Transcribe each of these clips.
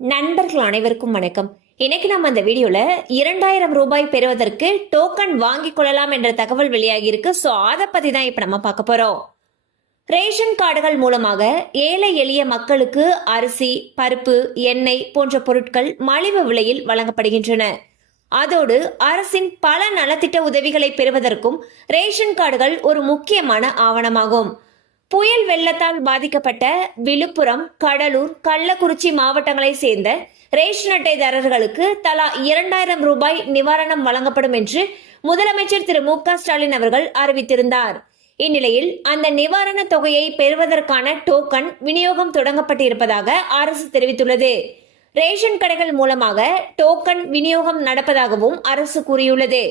நண்பர்கள் அனைவருக்கும் வணக்கம். இன்னைக்கு நம்ம அந்த வீடியோல இரண்டாயிரம் ரூபாய் பெறுவதற்கு டோக்கன் வாங்கி கொள்ளலாம் என்ற தகவல் வெளியாகி இருக்கு ஸோ அதை பத்தி தான் இப்ப நம்ம பார்க்க போறோம். ரேஷன் கார்டுகள் மூலமாக ஏழை எளிய மக்களுக்கு அரிசி பருப்பு எண்ணெய் போன்ற பொருட்கள் மலிவு விலையில் வழங்கப்படுகின்றன. அதோடு அரசின் பல நலத்திட்ட உதவிகளை பெறுவதற்கும் ரேஷன் கார்டுகள் ஒரு முக்கியமான ஆவணமாகும். புயல் வெள்ளத்தால் பாதிக்கப்பட்ட விழுப்புரம் கடலூர் கள்ளக்குறிச்சி மாவட்டங்களை சேர்ந்த ரேஷன் அட்டைதாரர்களுக்கு தலா இரண்டாயிரம் ரூபாய் நிவாரணம் வழங்கப்படும் என்று முதலமைச்சர் திரு மு க ஸ்டாலின் அவர்கள் அறிவித்திருந்தார். இந்நிலையில் அந்த நிவாரண தொகையை பெறுவதற்கான டோக்கன் விநியோகம் தொடங்கப்பட்டிருப்பதாக அரசு தெரிவித்துள்ளது. ரேஷன் கடைகள் மூலமாக டோக்கன் விநியோகம் நடப்பதாகவும் அரசு கூறியுள்ளது.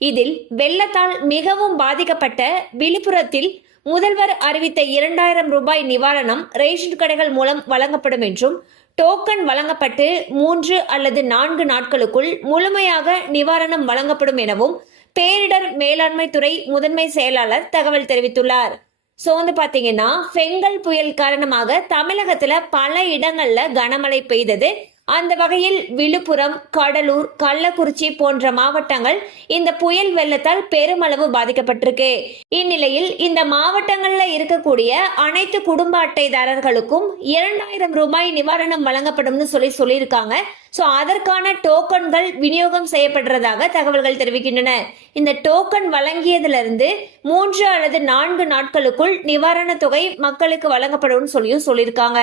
இதில் வெள்ளத்தால் மிகவும் பாதிக்கப்பட்ட விழுப்புரத்தில் முதல்வர் அறிவித்த இரண்டாயிரம் ரூபாய் நிவாரணம் ரேஷன் கடைகள் மூலம் வழங்கப்படும் என்றும் டோக்கன் வழங்கப்பட்டு மூன்று அல்லது நான்கு நாட்களுக்குள் முழுமையாக நிவாரணம் வழங்கப்படும் எனவும் பேரிடர் மேலாண்மை துறை முதன்மை செயலாளர் தகவல் தெரிவித்துள்ளார். ஸோ வந்து பார்த்தீங்கன்னா ஃபெங்கல் புயல் காரணமாக தமிழகத்துல பல இடங்கள்ல கனமழை பெய்தது. அந்த வகையில் விழுப்புரம் கடலூர் கள்ளக்குறிச்சி போன்ற மாவட்டங்கள் இந்த புயல் வெள்ளத்தால் பெருமளவு பாதிக்கப்பட்டிருக்கு. இந்நிலையில் இந்த மாவட்டங்கள்ல இருக்கக்கூடிய அனைத்து குடும்ப அட்டைதாரர்களுக்கும் இரண்டாயிரம் ரூபாய் நிவாரணம் வழங்கப்படும்னு சொல்லி சொல்லியிருக்காங்க. ஸோ அதற்கான டோக்கன்கள் விநியோகம் செய்யப்படுறதாக தகவல்கள் தெரிவிக்கின்றன. இந்த டோக்கன் வழங்கியதிலிருந்து மூன்று அல்லது நான்கு நாட்களுக்குள் நிவாரணத் தொகை மக்களுக்கு வழங்கப்படும் சொல்லியும் சொல்லியிருக்காங்க.